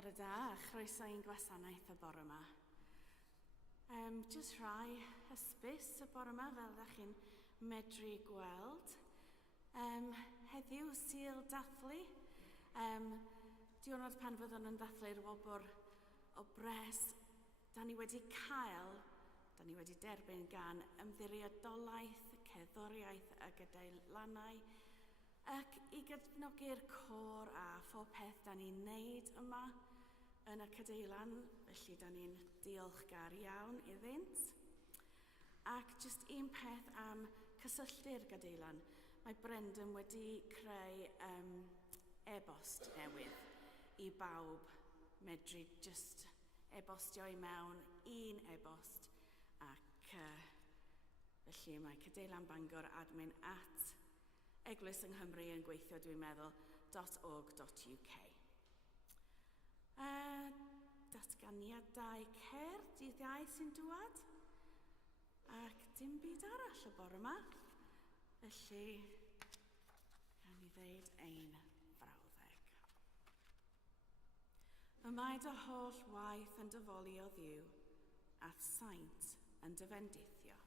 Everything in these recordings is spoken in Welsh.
Bore da, a chroeso i'n gwasanaeth y bore yma. Jyst rhai hysbys y bore yma fel ydych chi'n medru gweld. Heddiw Sul Dathlu. Diwrnod pan fyddwn yn dathlu'r wobr o bres. Da ni wedi derbyn gan ymddiriedolaeth, cerddoriaeth a gydaelannau ac i gefnogi'r côr a phob peth da ni'n neud yma yn y cadeilan, felly da ni'n diolchgar iawn iddynt. Ac jyst un peth am cysylltu'r gadeilan. Mae Brendan wedi creu e-bost newydd i bawb medru jyst e-bostio i mewn un e-bost ac felly mae cadeilan Bangor admin at Eglwys yng Nghymru yn gweithio, dwi'n meddwl, .org.uk. Datganiadau cer, dydd Iau sy'n dŵad, ac dim byd arall y bore yma. Felly, gawn ni ddeud ein frawddeg. Y mae dy holl waith yn dyfoli o Dduw, a'r saint yn dyfendithio.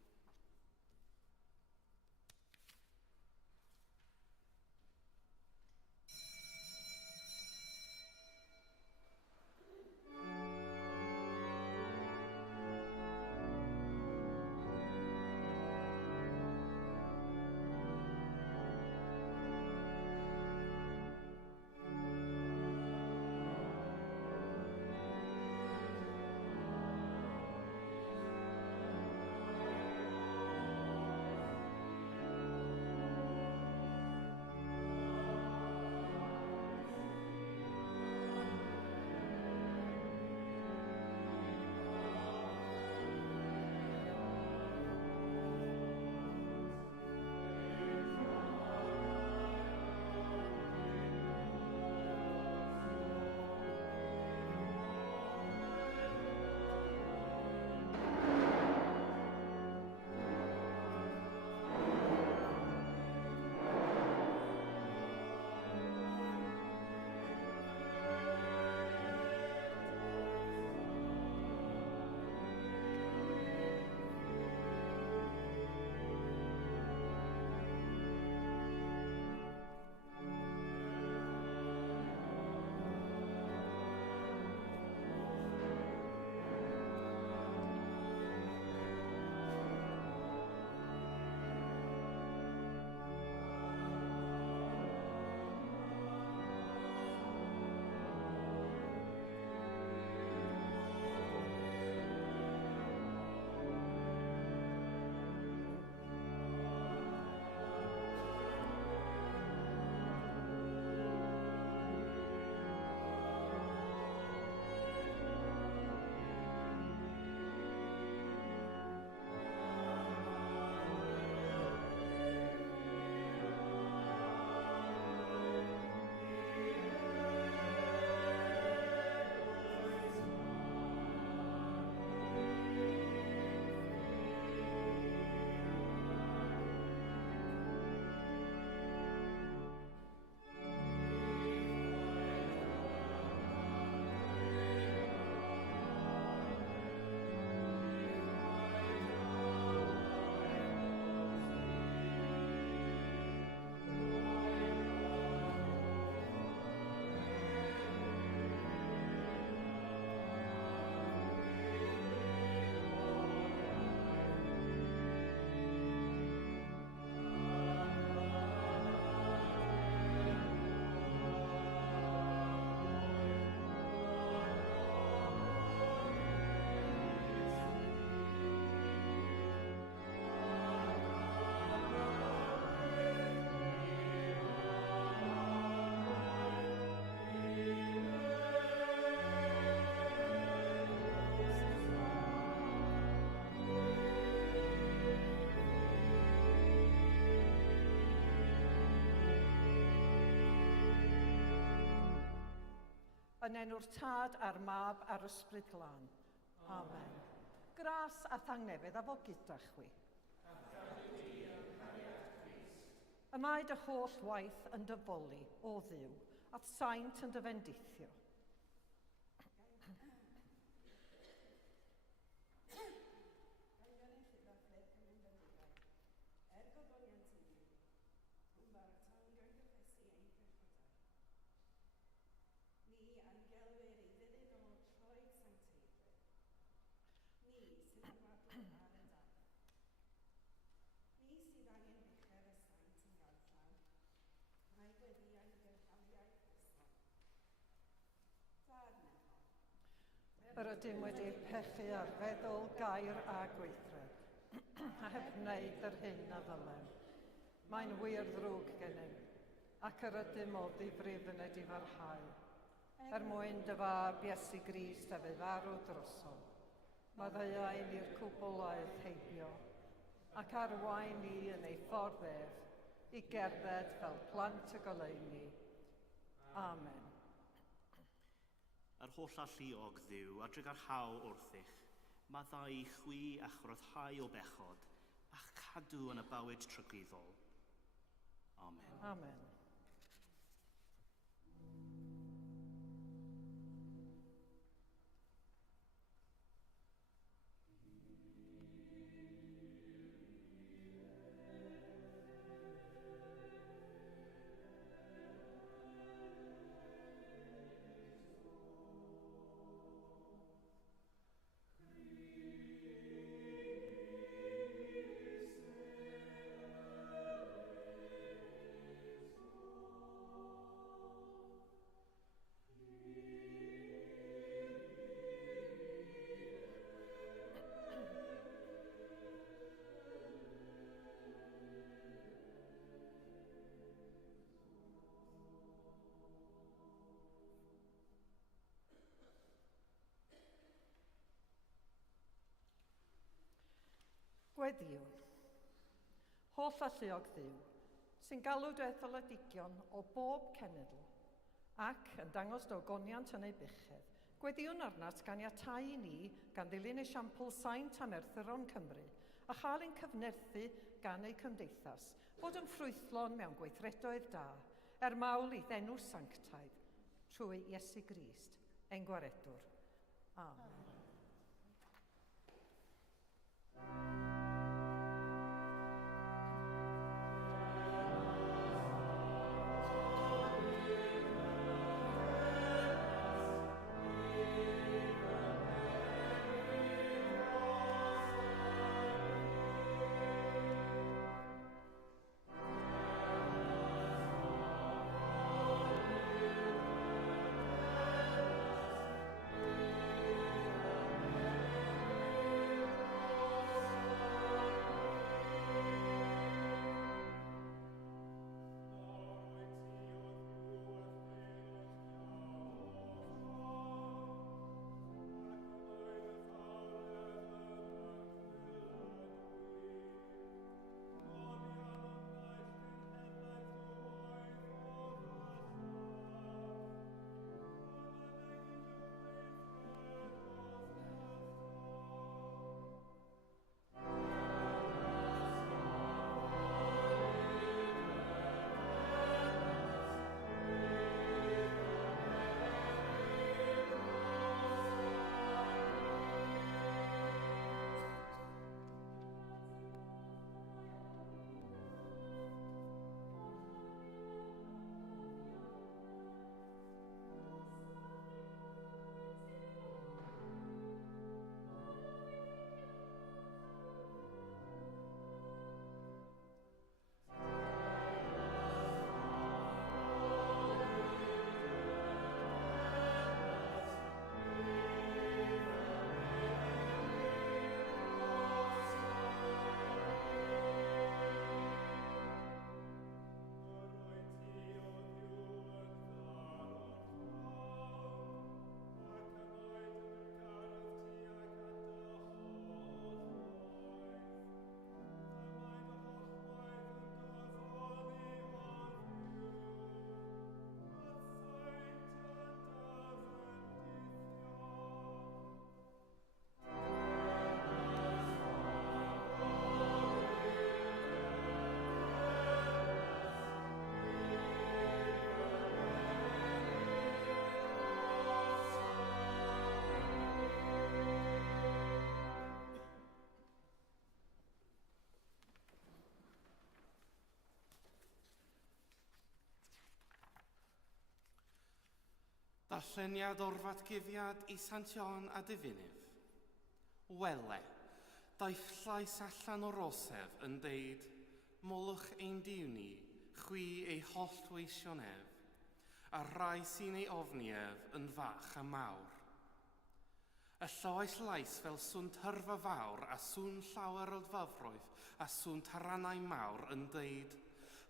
Yn enw'r Tad a'r Mab a'r Ysbryd Glân. Amen. Gras a thangnefydd a fo gyda chwi. Y mae dy holl waith yn dyfoli o Dduw, a'r saint yn dyfendithio. yr ydym wedi pechu ar feddwl, gair a gweithred, a heb wneud yr hyn a ddylem. Mae'n wir ddrwg gennym, ac yr ydym o ddifrif yn ydi farhau. Mwyn dy fab Iesu Grist a fe farw drosom. Maddeuai ni'r cwbwlaeth heibio, ac arwain ni yn ei ffordd ef, i gerdded fel plant y goleuni. Amen. Yr holl alluog ddiw, adreg ar hawl wrthych, maddau chwi a chryddhau o bechod, a'ch cadw yn y bywyd trygyddol. Amen. Amen. Gweddiwn, holl alluog ddiw, sy'n galw etholedigion o bob cenedl, ac yn dangos dogoniant yn ei bychedd. Gweddiwn arnat ganiatau i ni gan ddilyn esiampl saint a Methyron Cymru, a chael ein cyfnerthu gan ei cymdeithas, bod yn ffrwythlon mewn gweithredoedd da, mawl i ddenw sanctaidd, trwy Iesu Grist, ein gwaredwr. Amen. Darlleniad o'r fatgyddiad i Sant Ioan a Difynydd. Wele, daeth llais allan o'r osef yn deud, molwch ein diw ni, chwi ei holl weisionef, a rhai sy'n ei ofnief yn fach a mawr. Y llywais lais fel sŵn tyrfa fawr a sŵn llawer o ddfafroedd a sŵn taranau mawr yn deud,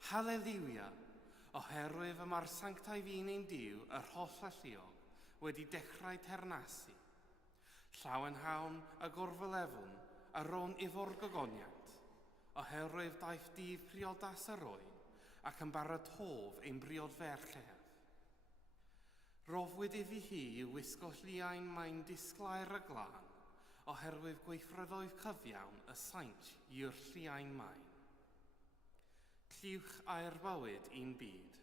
Halleluia, oherwydd y mae'r sanctau fi'n ein Duw, yr holl alluog, wedi dechrau ternasu. Llawen hawn y gorfylefwn a ro'n ifor gogoniant, oherwydd daeth dif priodas yr oen ac yn barod hof ein briod ferllef. Rofwyd iddi hi i'w wisgo lliain mae'n disglair y glân, oherwydd gweithredoedd cyfiawn y saint yw'r lliain maen. Lliwch a'r bywyd i'n byd.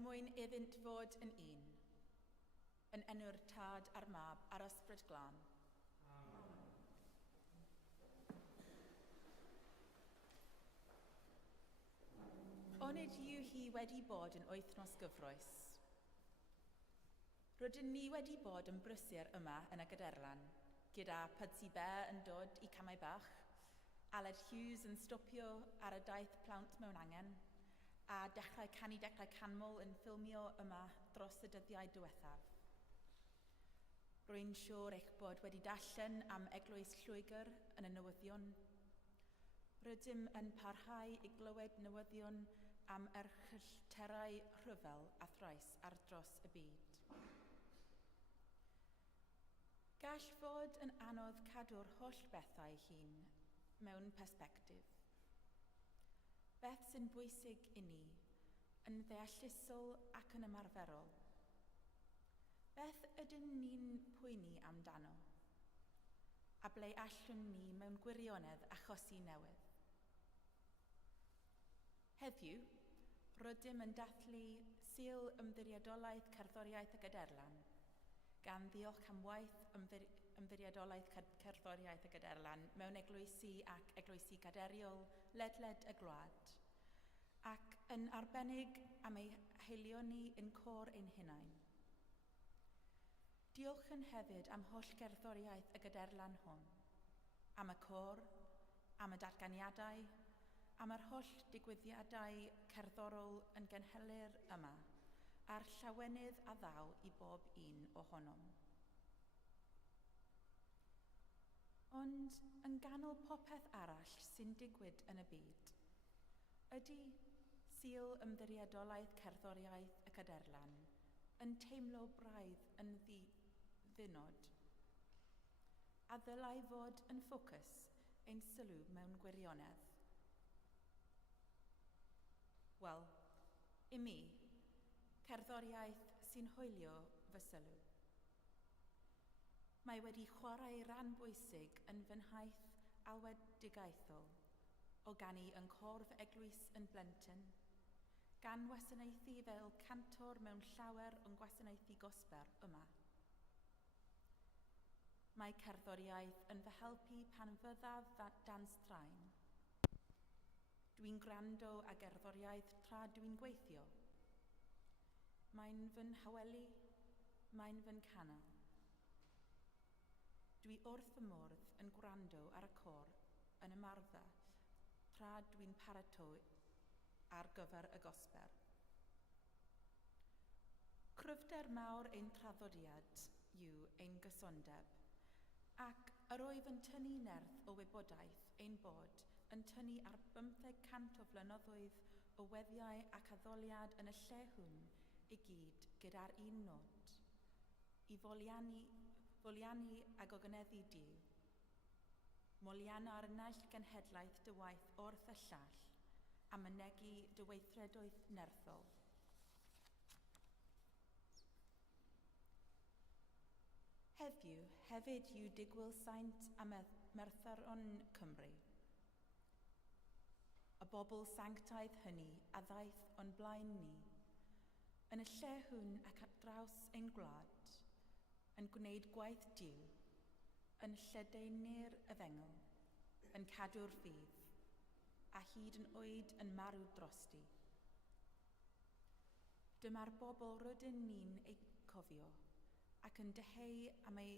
Mwyn iddynt fod yn un, yn enw'r Tad a'r Mab a'r Ysbryd Glân. Amen. Onid yw hi wedi bod yn wythnos gyfroes. Rydyn ni wedi bod yn brysur yma yn y Gaderlan, gyda Pydsi Be yn dod i camau bach, Aled Hughes yn stopio ar y daith plant mewn angen, a dechrau canmol yn ffilmio yma dros y dyddiau diwethaf. Rwy'n siŵr eich bod wedi darllen am eglwys Lloegr yn y newyddion. Rydym yn parhau i glywed newyddion am erchyllterau rhyfel a thrais ar dros y byd. Gall fod yn anodd cadw'r holl bethau hun mewn persbectif. Beth sy'n bwysig i ni yn ddeallusol ac yn ymarferol. Beth ydyn ni'n poeni amdano? A ble allwn ni mewn gwirionedd achosi newydd? Heddiw, rydym yn dathlu Sul Ymddiriedolaeth Cerddoriaeth y Gaderlan, gan ddiolch am waith Ymddiriedolaeth Cerddoriaeth y Gaderlan mewn eglwysi ac eglwysi gaderiol ledled y gwlad, ac yn arbennig am ei heilioni yn cor ein hunain. Diolch yn hefyd am holl gerddoriaeth y Gaderlan hwn, am y cor, am y datganiadau, am yr holl digwyddiadau cerddorol yn genhelyr yma, a'r llawenydd a ddaw i bob un ohonom. Ond yn ganol popeth arall sy'n digwydd yn y byd, ydy Sul Ymddiriedolaeth Cerddoriaeth y Gaderlan yn teimlo braidd yn ddynod, a ddylai fod yn ffocws ein sylw mewn gwirionedd. Wel, i mi, cerddoriaeth sy'n hwylio fy sylw. Mae wedi chwarae ran bwysig yn fy nhaith alwedigaethol o ganu yn corff eglwys yn blentyn, gan wasanaethu fel cantor mewn llawer o'n gwasanaethu gosber yma. Mae cerddoriaeth yn fy helpu pan fyddaf dan straen. Dwi'n gwrando a gerddoriaeth tra dwi'n gweithio. Mae'n fy'n hawelu, mae'n fy'n canol. Dwi wrth fy modd yn gwrando ar y cor yn ymarfer tra dwi'n paratoi ar gyfer y gosber. Cryfder mawr ein traddodiad yw ein gysondeb, ac yr wyf yn tynnu nerth o wybodaeth ein bod yn tynnu ar 500 o flynyddoedd o weddiau ac addoliad yn y lle hwn i gyd gyda'r un nod, i foliannu a gogoneddu Duw. Molianna'r naill genhedlaeth dy waith wrth y llall, a mynegu dy weithredoedd nerthol. Heddiw hefyd yw Dygwyl Saint a Methyron Cymru. Y bobl sanctaidd hynny a ddaeth o'n blaen ni, yn y lle hwn ac at draws ein gwlad, yn gwneud gwaith Duw, yn lledaenu'r efengol, yn cadw'r ffydd, a hyd yn oed yn marw drosti. Dyma'r bobl rydyn ni'n eu cofio, ac yn deheu am ei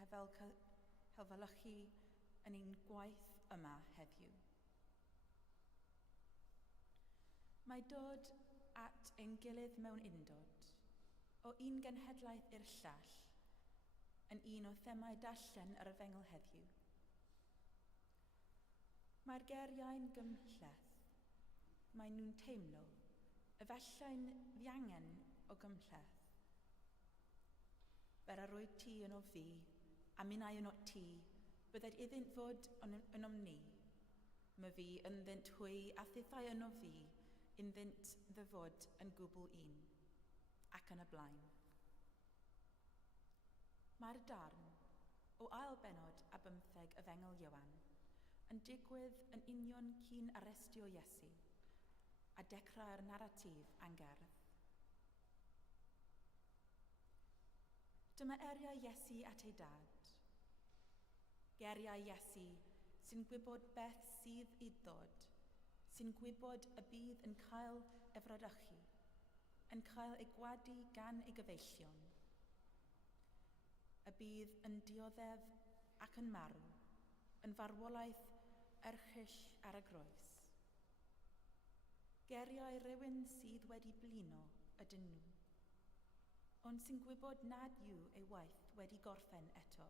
helfelychu yn ein gwaith yma heddiw. Mae dod at ein gilydd mewn undod, o un genhedlaeth i'r llall, yn un o themau darllen yr efengol heddiw. Mae'r geriau'n gymhleth. Mae nhw'n teimlo, efallai'n ddiangen o gymhleth. Fer ar oed ti yn o fi, a minnau yn o ti, bydded iddynt fod yn om ni. Mae fi yn ddynt hwy a thithau yn o fi, inddynt ddyfod yn gwbl un, ac yn y blaen. Mae'r darn o ail bennod a 15 efengol Ioan yn digwydd yn union cyn arestio Iesu a dechrau'r naratif angerdd. Dyma eriau Iesu at ei dad. Geriau Iesu sy'n gwybod beth sydd i ddod, sy'n gwybod y bydd yn cael efrodychu, yn cael ei gwadu gan ei gyfeillion, y bydd yn dioddef ac yn marw, yn farwolaeth erchyll ar y groes. Geriau rhywun sydd wedi blino ydyn nhw, ond sy'n gwybod nad yw ei waith wedi gorffen eto.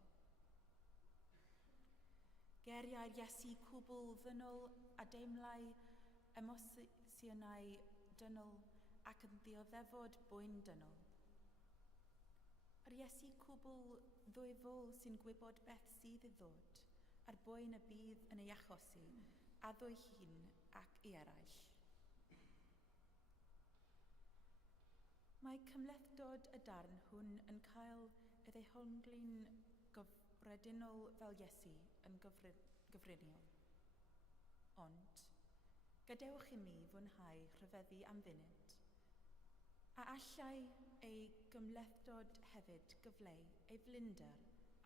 Geriau'r Iesu cwbl ddynol a deimlau emosiynau dynol ac yn ddioddefod bwyn dynol. Yr Iesu cwbl ddwyfol sy'n gwybod beth sydd i ddod, a'r boen y bydd yn ei achosi, a ddwy hun ac i eraill. Mae cymlethdod y darn hwn yn cael y ddehonglin gyffredinol fel Iesu yn gyfriniol. Ond, gadewch i mi fwynhau rhyfeddu am funud, a allai ei gymlethdod hefyd gyfleu ei flinder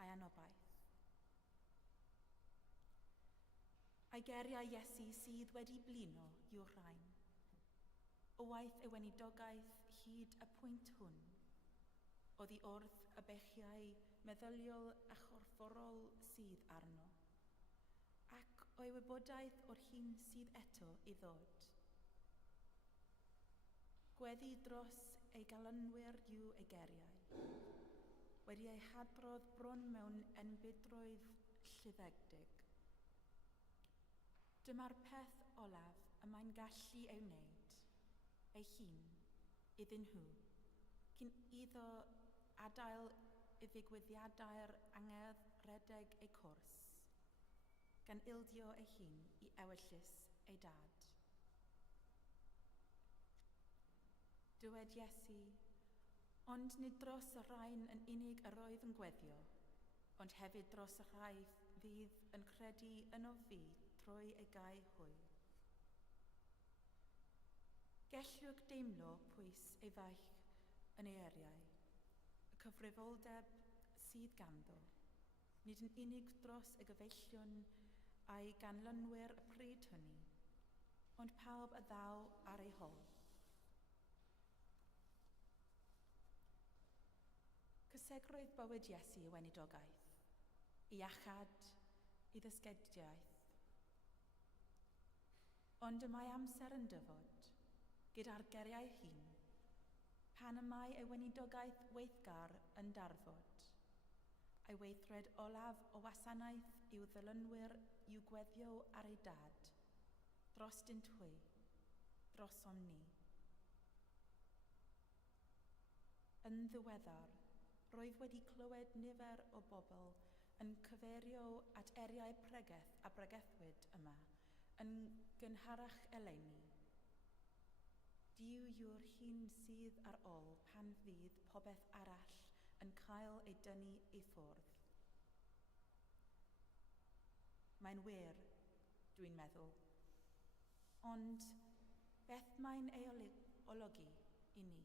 a'i anobaith. A'i geriau Iesu sydd wedi blino yw'r rhain. O waith y weinidogaeth hyd y pwynt hwn, oddi wrth y bechiau meddyliol a chorfforol sydd arno, ac o'i wybodaeth o'r hyn sydd eto i ddod. Gweddi dros ei galynwyr yw ei geriau, wedi ei hadrodd bron mewn enbydroedd llyddedig. Dyma'r peth olaf y mae'n gallu ei wneud, ei hun, iddyn nhw, cyn iddo adael y ddigwyddiadau'r angerddedig eu cwrs, gan ildio ei hun i ewyllys ei dad. Dywed Iesu, ond nid dros y rhain yn unig yr oedd yn gweddio, ond hefyd dros y rhai fydd yn credu yno fi trwy ei gau hwyl. Gellwch deimlo pwys ei faich yn ei eriau, y cyfrifoldeb sydd ganddo, nid yn unig dros y gyfeillion a'i ganlynwyr y pryd hynny, ond pawb a ddaw ar ei hol. Cysegrwydd bywyd Iesu y weinidogaeth, iachad, i ddysgediaeth. Ond y mae amser yn dyfod, gyda'r geriau hun, pan y mae ei weinidogaeth weithgar yn darfod. Ei weithred olaf o wasanaeth i'w ddilynwyr i'w gweddio ar ei dad, dros dintwy, dros omni. Yn ddiweddar, roedd wedi clywed nifer o bobl yn cyfeirio at eriau pregeth a bregethwyd yma yn gynharach eleni. Diw yw'r hun sydd ar ôl pan fydd popeth arall yn cael ei dynnu i ffwrdd. Mae'n wir, dwi'n meddwl, ond beth mae'n ei olygu i ni?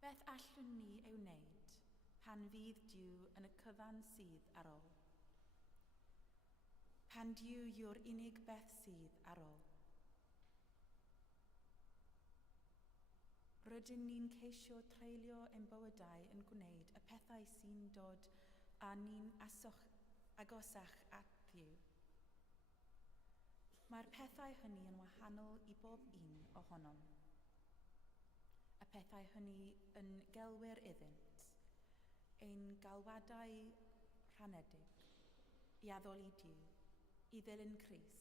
Beth allwn ni ei wneud pan fydd Duw yn y cyfan sydd ar ôl? Pan Duw yw'r unig beth sydd ar ôl? Rydyn ni'n ceisio treulio ein bywydau yn gwneud y pethau sy'n dod a ni'n agosach at Dduw. Mae'r pethau hynny yn wahanol i bob un ohonom. Y pethau hynny yn gelwyr iddynt, ein galwadau rhanedig, i addoli Duw, i ddilyn Crist.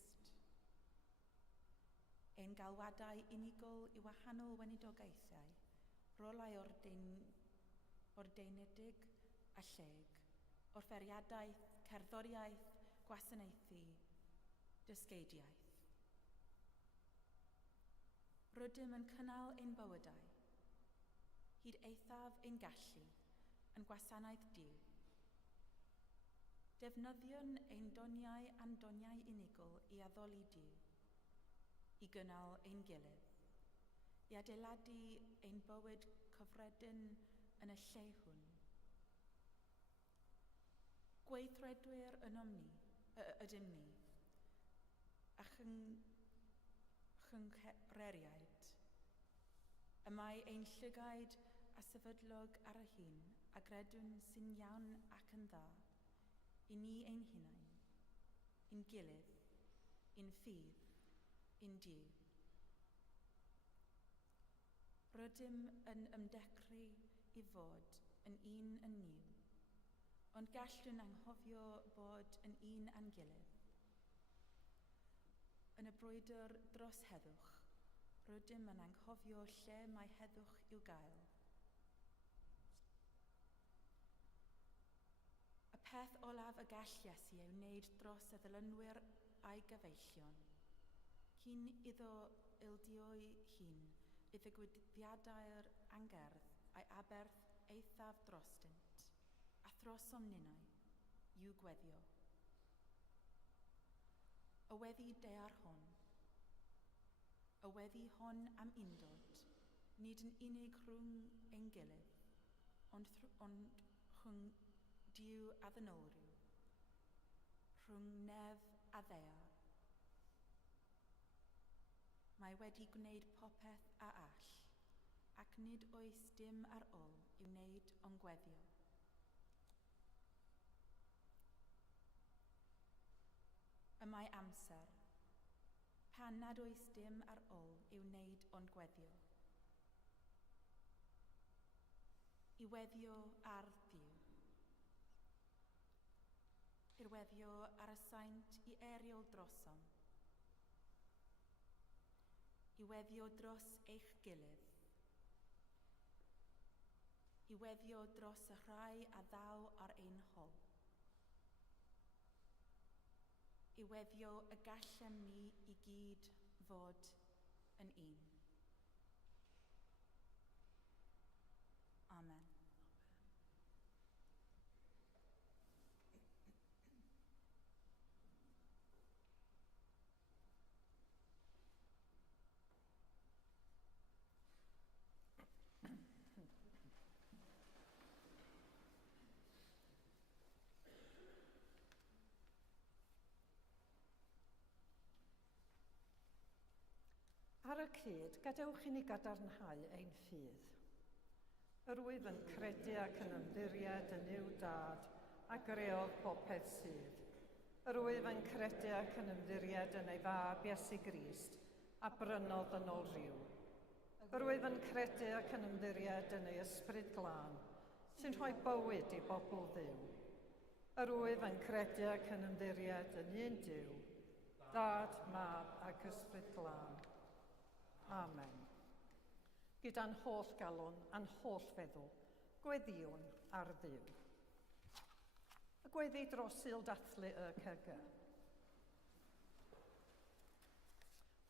Ein galwadau unigol i wahanol weinidogaethau, rolau ordeinedig a lleg, orfferiadaeth, cerddoriaeth, gwasanaethu, dysgeidiaeth. Rydym yn cynnal ein bywydau, hyd eithaf ein gallu, yn gwasanaeth Duw. Defnyddiwn ein doniau a'n doniau unigol i addoli Duw, i gynnal ein gilydd, i adeiladu ein bywyd cyffredin yn y lle hwn. Gweithredwyr ydym ni, a chynghreiriaid. Y mae ein llygaid a sefydlog ar y hun a gredwn sy'n iawn ac yn dda, i ni ein hunain, i'n gilydd, i'n ffydd, i'n Duw. Rydym yn ymdechrau i fod yn un yn niw, ond gallwn anghofio bod yn un a'n gilydd. Yn y brwydr dros heddwch, rydym yn anghofio lle mae heddwch i'w gael. peth olaf y gall Iesu yw wneud dros y ddilynwyr a'i gyfeillion, cyn iddo ildioi hun i ddigwyddiadau'r angerdd a'i aberth eithaf drostynt, a thros omninau yw gweddio. Y weddi dear hon. Y weddi hon am undod, nid yn unig rhwng ein gilydd, ond rhwng Duw a ddynolrhyw, rhwng nef a ddear. Mae wedi gwneud popeth a all, ac nid oes dim ar ôl i'w wneud ond gweddio. Y mae amser, pan nad oes dim ar ôl i'w wneud ond gweddio. I weddio ar Dduw. I'r weddio ar y saint i eriol drosom. I weddio dros eich gilydd. I weddio dros y rhai a ddaw ar ein hol. I weddio y gallem ni i gyd fod yn un. Amen. Ar y cyd, gadewch i ni gadarnhau ein ffydd. Yr wyf yn credu ac yn ymddiried yn i'w dad a greodd popeth sydd. Yr wyf yn credu ac yn ymddiried yn ei fab Iesu Grist a brynodd yn ôl rhyw. Yr wyf yn credu ac yn ymddiried yn ei ysbryd glân sy'n rhoi bywyd i bobl Dduw. Yr wyf yn credu ac yn ymddiried yn un Duw, Dad, Mab ac ysbryd glân. Amen. Gyda'n holl galon a'n holl feddwl, gweddiwn ar Dduw. Y gweddi dros il dathlu y CG.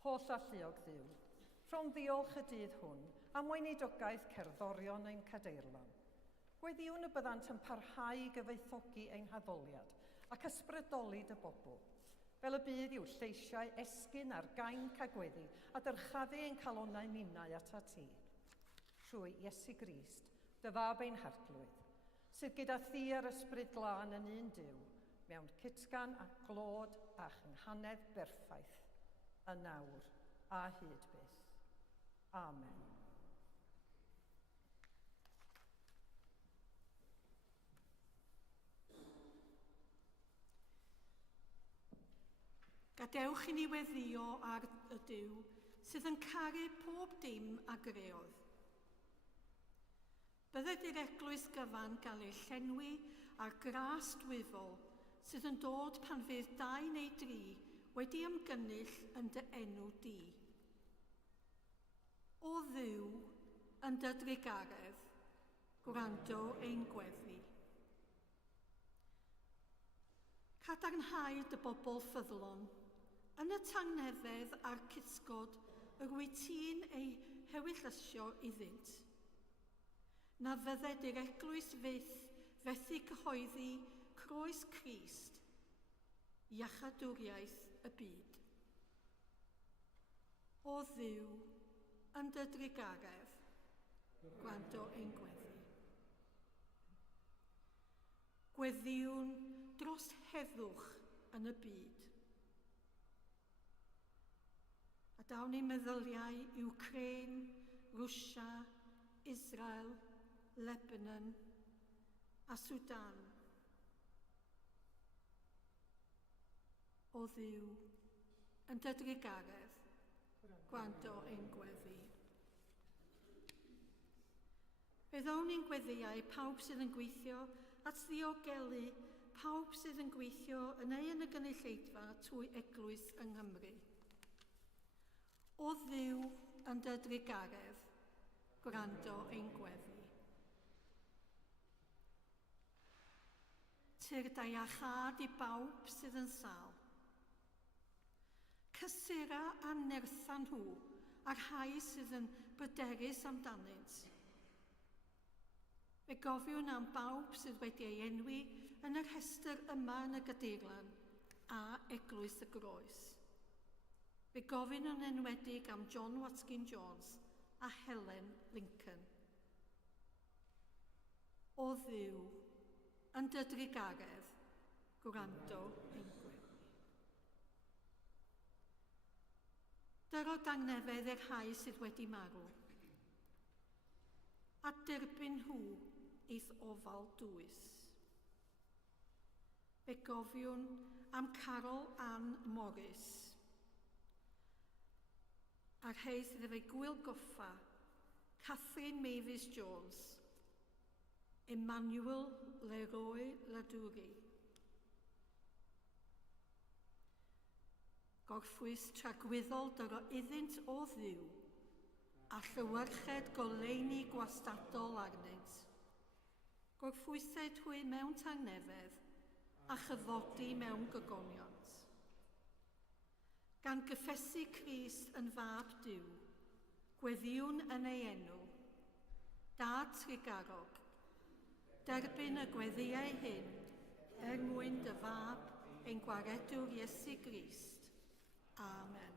Holl alluog Dduw, rhwng ddiolch y dydd hwn am weinidogaeth cerddorion ein cadeirlan. Gweddiwn y byddant yn parhau i gyfoethogi ein haddoliad ac ysbrydoli dy bobl. Fel y bydd i'w lleisiau esgyn ar gainc a gweddi a dyrchafu ein calonnau ninnau at ti. Trwy Iesu Grist, dy fab ein harglwydd, sydd gyda thi ar ysbryd glân yn un Duw, mewn cytgan a glod a chynhanedd berffaith, y nawr a hyd byth. Amen. Gadewch i ni weddio ar y Duw sydd yn caru pob dim a greodd. Bydded i'r eglwys gyfan gael ei llenwi ar gras dwyfol sydd yn dod pan fydd 2 neu 3 wedi ymgynnull yn dy enw di. O Dduw yn dy drigaredd, gwrando ein gweddi. Cadarnhau dy bobl ffyddlon, yn y tangnefedd a'r cysgod y wyt ti'n ei hewyllysio iddynt. Na fydded i'r eglwys fethu cyhoeddi croes Crist, iachadwriaeth y byd. O Dduw yn dy drigaredd, gwrando ein gweddi. Gweddiwn dros heddwch yn y byd. A dawn ni meddyliau Ukraine, Rwsia, Israel, Lebanon a Sudan. O Dduw yn dy drigaredd, gwrando ein gweddi. Fe ddown ni'n gweddiau pawb sydd yn gweithio at ddiogelu pawb sydd yn gweithio yn y gynulleidfa trwy eglwys yng Nghymru. O Dduw yn dy drigaredd, gwrando ein gweddi. Tyr da iachad I bawb sydd yn sal. Cysura a nerthan nhw a'r rhai sydd yn bryderus amdanynt. Fe gofiwn am bawb sydd wedi ei enwi yn y rhestr yma yn y Gadeirlan a Eglwys y Groes. Fe gofyn yn enwedig am John Watkin Jones a Helen Lincoln. O Dduw, yn dy drigaredd, gwrando ein gwely. Dyro dangnefedd i'r rhai sydd wedi marw, a derbyn nhw eith ofal dwys. Fe gofiwn am Carol Ann Morris, a'r rhai sydd efo gwilgoffa, Catherine Mavis Jones, Emmanuel Leroy Laduri. Gorffwys tragwyddol dyro iddynt o Dduw a llywyrched goleuni gwastadol arnynt. Gorffwysed hwy mewn tangnefedd a chyfodi mewn gygoniant. Gan gyffesu Crist yn fab Duw, gweddiwn yn ei enw, Dad Trigarog, derbyn y gweddiau hyn mwyn dy fab ein gwaredwr Iesu Grist. Amen.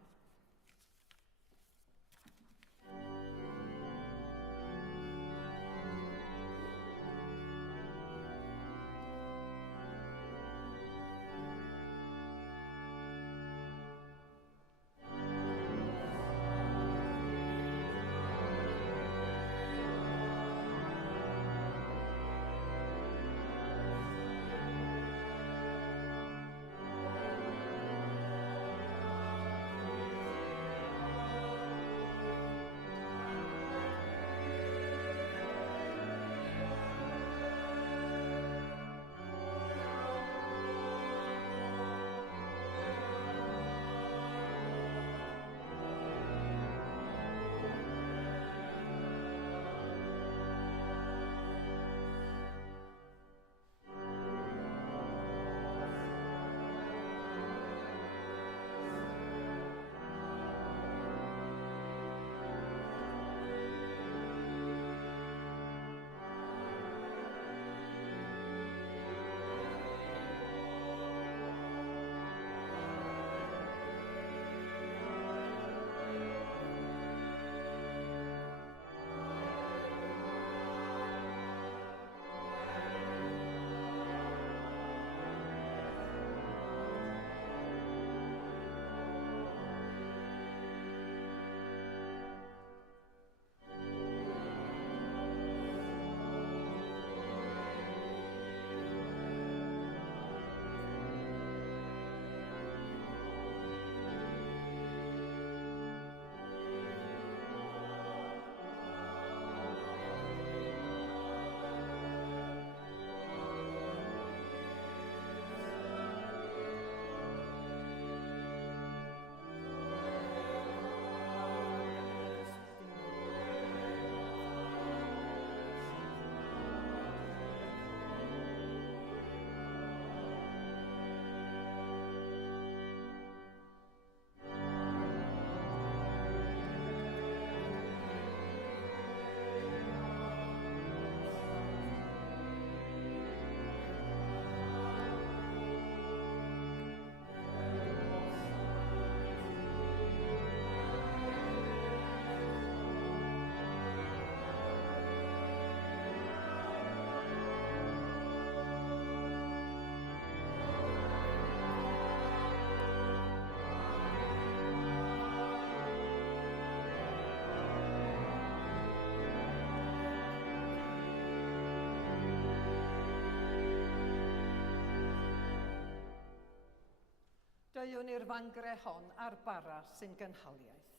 Deuwn i'r fangre hon a'r bara sy'n gynhaliaeth.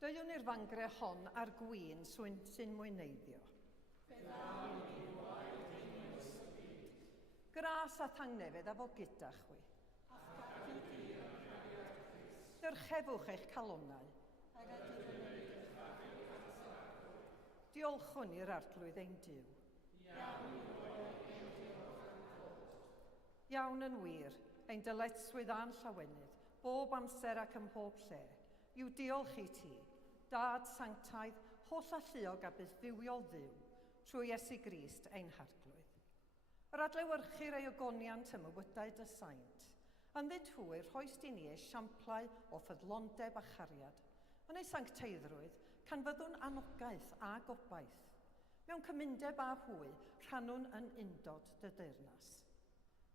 Deuwn i'r fangre hon a'r gwyn sy'n mwynheiddio. Gras a tangnefedd a fo gyda chwi. Dyrchefwch eich calonnau. Diolchwn i'r arglwydd ein Duw. Iawn yn wir, ein dyletswydd a'n llawenydd, bob amser ac ym mhob lle, yw diolch i ti, Dad sanctaidd, holl alluog a buddiwiol dduw, trwy Iesu Grist ein harglwydd. Yr adlewyrchir ei ogoniant ym mywydau dy saint, ynddynt hwyr rhoes di ni esiamplau o ffyddlondeb a chariad, yn ei sancteiddrwydd can fyddwn anogaeth a gobaith. Mewn cymundeb a hwy, rhannwn yn undod dy deyrnas.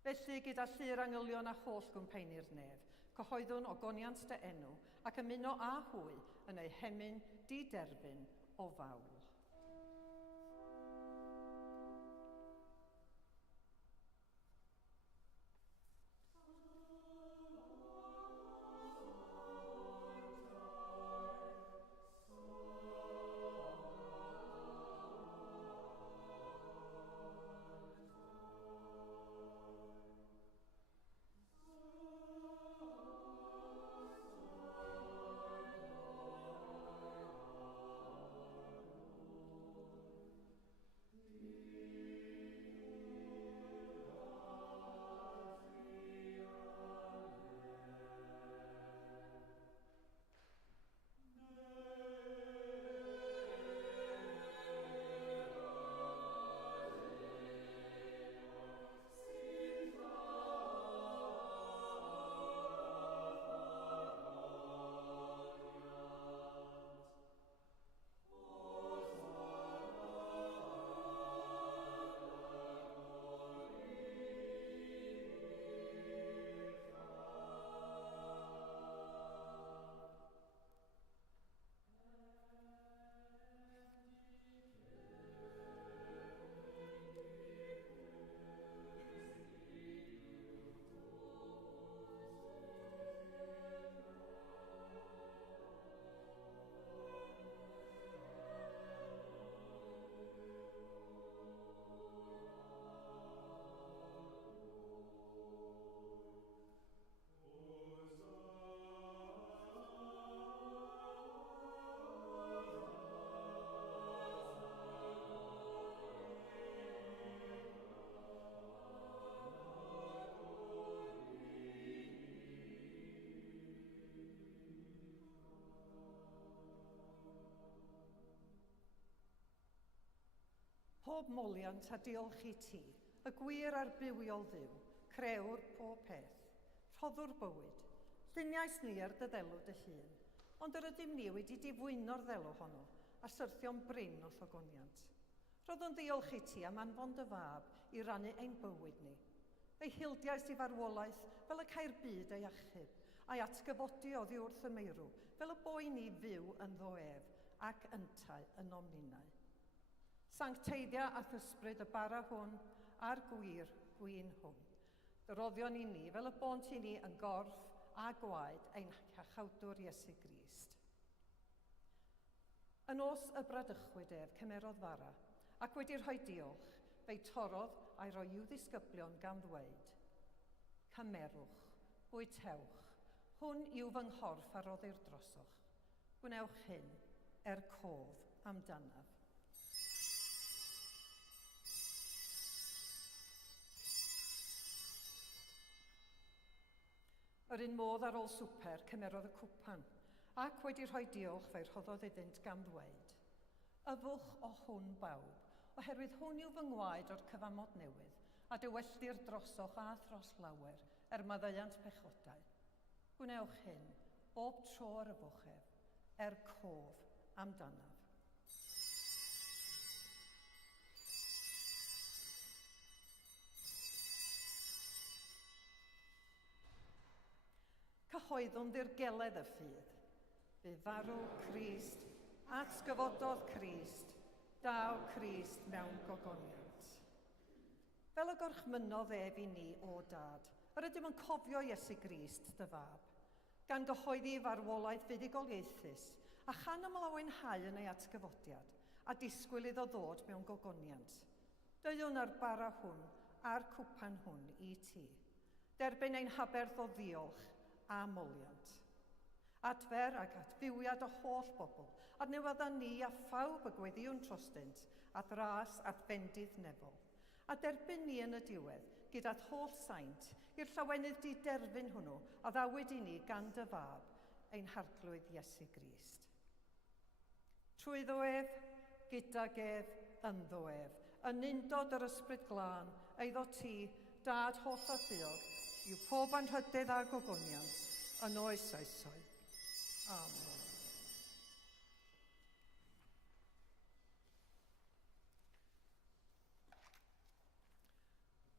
Felly, gyda llyr angylion a holl gwmpeni'r nef, cyhoeddwn ogoniant dy enw ac ymuno a hwy yn ei hemyn di-derbyn o fawl. Pob moliant a diolch i ti, y gwir a'r bywiol dduw, crewr pob peth, rhoddwr bywyd, lluniais ni ar dy ddelw dy hun, ond yr ydym ni wedi difwyno'r ddelw honno a syrthio'n bryn o llogoniant. Roddwn ddiolch i ti am anfon dy fab i rannu ein bywyd ni. Ei hildiais i farwolaeth fel y cair byd ei achub, a'i atgyfodi oddi wrth y meirw, fel y boi ni fyw yn ddoef ac yntau yn omninau. Sancteiddia a thysbryd y bara hwn a'r gwir gwyn hwn. Dyroddion i ni fel y bont i ni yn gorff a gwaed ein chachawdwr Iesu Grist. Yn os y bradychwyd ef cymerodd fara, ac wedi rhoi diolch, fe'i torodd a'i roi i'w ddisgyblion gan ddweud, cymerwch, bwytewch, hwn yw fy nghorff a roddir drosoch. Gwnewch hyn cof amdanaf. Yr un modd ar ôl swper cymerodd y cwpan, ac wedi rhoi diolch fe'i rhoddodd iddynt gan ddweud. Yfwch o hwn bawb, oherwydd hwn yw fy ngwaed o'r cyfamod newydd, a dywelldir drosoch a thros lawer maddeuant pechodau. Gwnewch hyn, bob tro ar y fwchef, cof amdanaf. Cyhoeddwn ddirgeledd y ffydd. Fe farw Crist, atgyfododd Crist, daw Crist mewn gogoniant. Fel y gorchmynodd ef i ni o dad, yr ydym yn cofio Iesu Grist dy fab, gan gyhoeddi farwolaeth fuddugoliaethus, a chan ymlawenhau yn ei atgyfodiad, a disgwyl iddo ddod mewn gogoniant. Deuwn ar bara hwn a'r cwpan hwn i ti. Derbyn ein haberth o ddiolch a moliant. Adfer ac adfywiad o holl bobl, adnewydda ni a phawb y gweddiwn trostynt a dras at fendydd nefol. A derbyn ni yn y diwedd, gyda'r holl saint, i'r llawenydd di derfyn hwnnw a ddawyd i ni gan dy fab, ein harglwydd Iesu Grist. Trwy ef, gyda ef, ynddo ef, yn undod yr ysbryd glân, eiddo ti, dad holl a thuog, yw pob anrhydedd a gogoniant, yn oes oesoedd. Amen.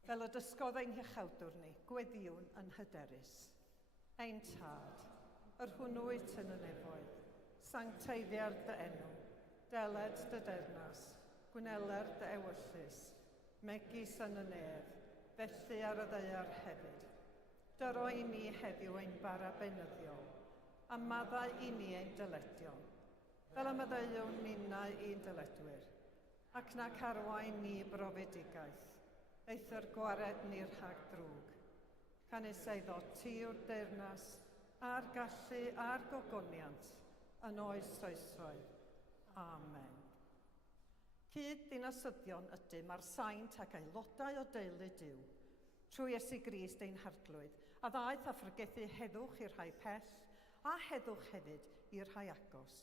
Fel y dysgodd ein hiechawdwr ni, gweddiwn yn hyderus. Ein tad, yr hwnnwyd yn y nefoedd, sancteiddiar dy enw, deled dy dernas, gwyneler dy ewyllus, megis yn y nef, felly ar y ddeiar hefyd. Dyro i ni heddiw ein bara benyddiol, a maddau i ni ein dyledion, fel y maddeuwn ninnau i'n dyledwyr, ac nac arwain ni brofedigaeth, eith'r gwared ni'r rhag drwg, canis eiddo ti yw'r deyrnas, a'r gallu a'r gogoniant, yn oes oesoedd. Amen. Cyd dinasyddion ydy mae'r saint ac aelodau o deulu Duw, trwy Iesu Grist ein harglwydd, a ddaeth a phrygethu heddwch i'r rhai pell, a heddwch hefyd i'r rhai agos.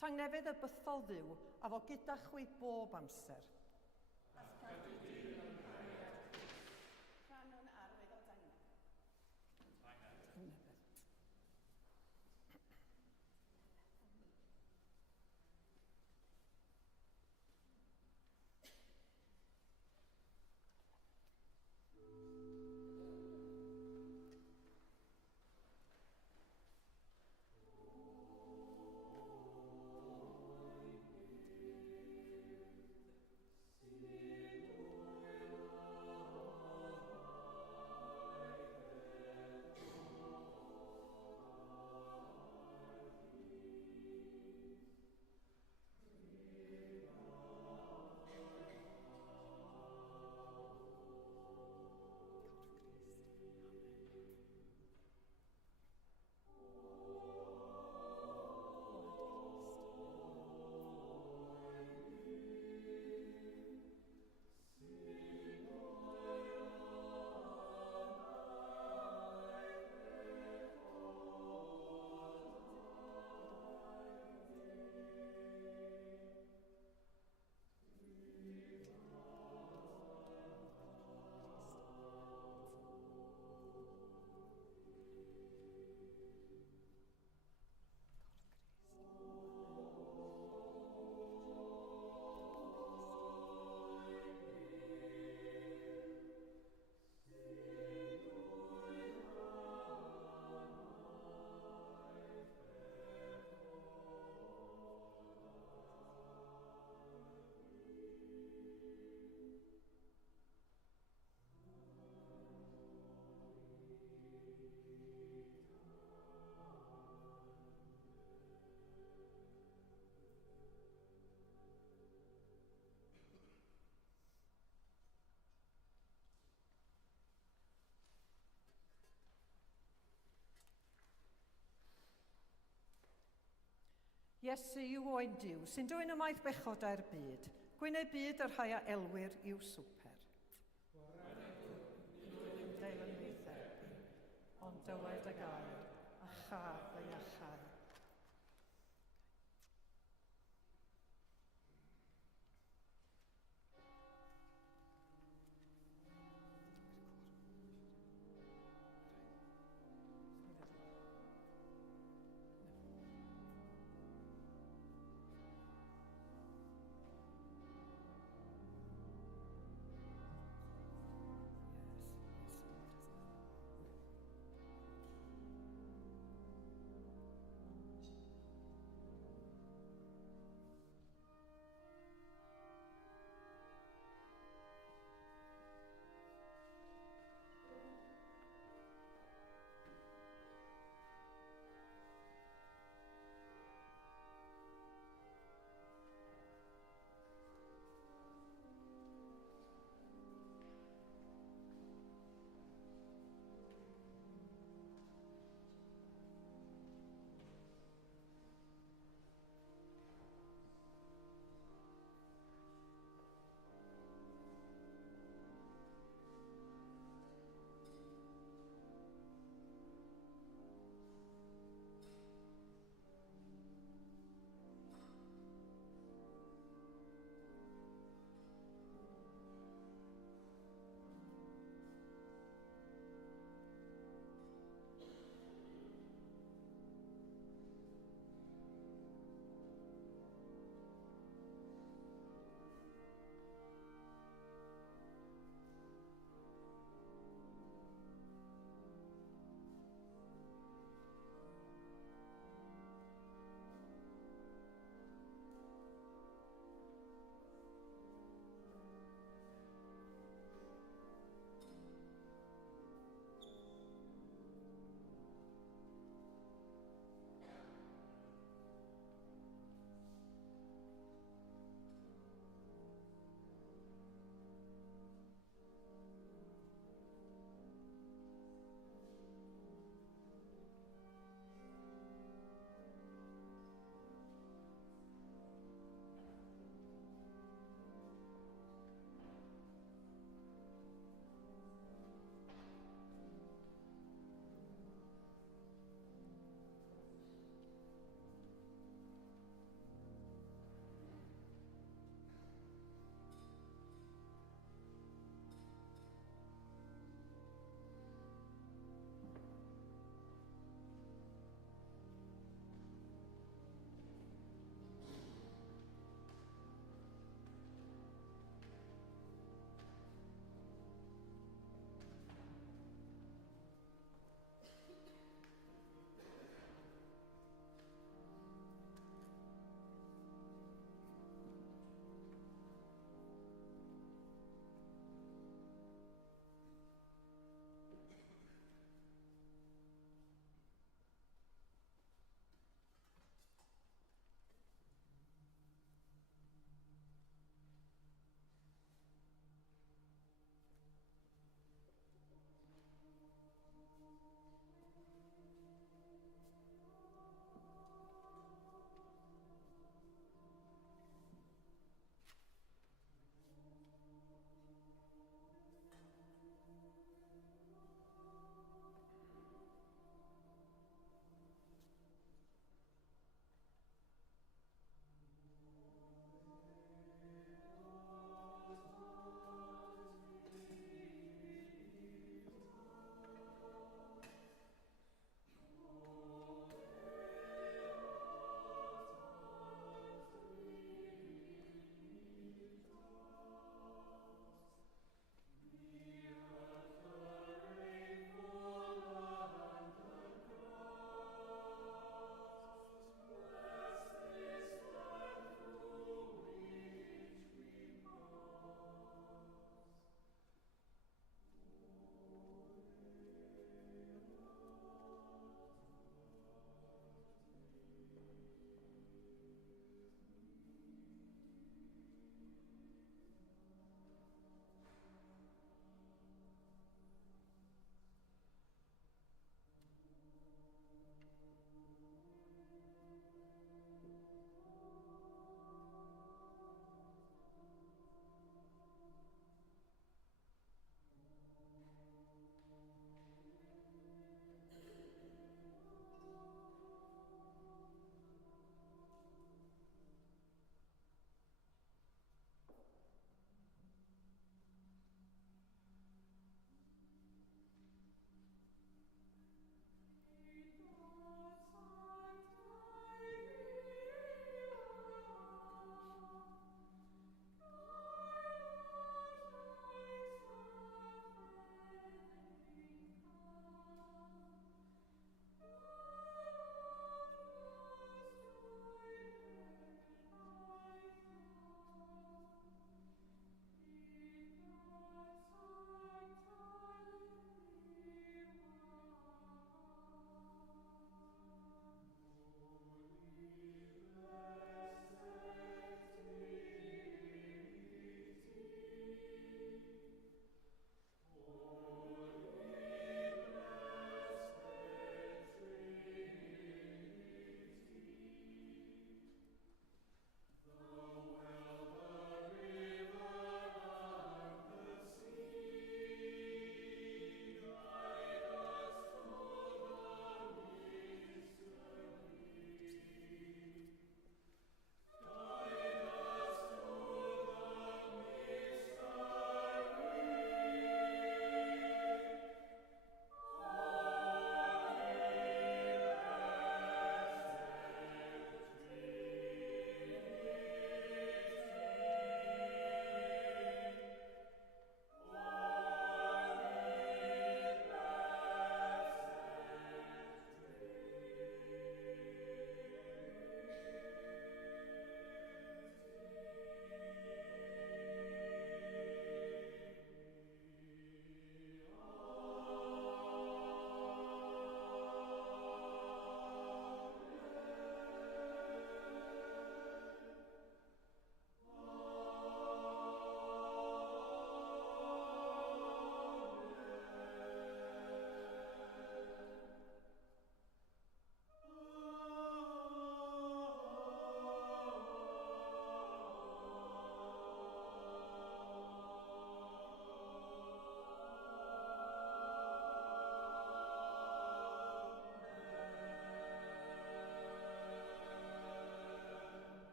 Tangnefydd y bythol ddiw, a fo gyda chwi bob amser. Rhannwn arwydd o tangnefydd. Iesu yw oen Duw, sy'n dwyn ymaith bechod â'r byd. Gwyn ei byd yr rhai a elwyr i'w swper. Deil yn ei dderbyn, ond dywed y gair, a chaf ei achau.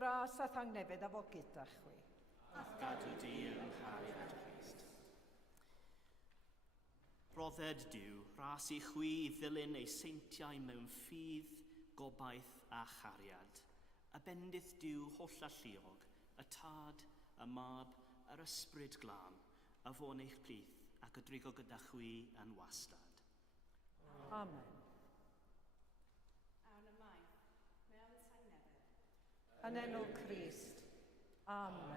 Gras a thangnefyd a fo gyda chwi. Gadw di yng nghariad Crist. Brodded Duw, ras i chwi i ddilyn ei seintiau mewn ffydd, gobaith a chariad. A bendith Duw holl alluog, y tad, y mab, yr ysbryd glân, a fo'n eich plith ac y drigo gyda chwi yn wastad. Amen. Awn ymaith, mewn tangnefedd. Yn enw Crist. Amen.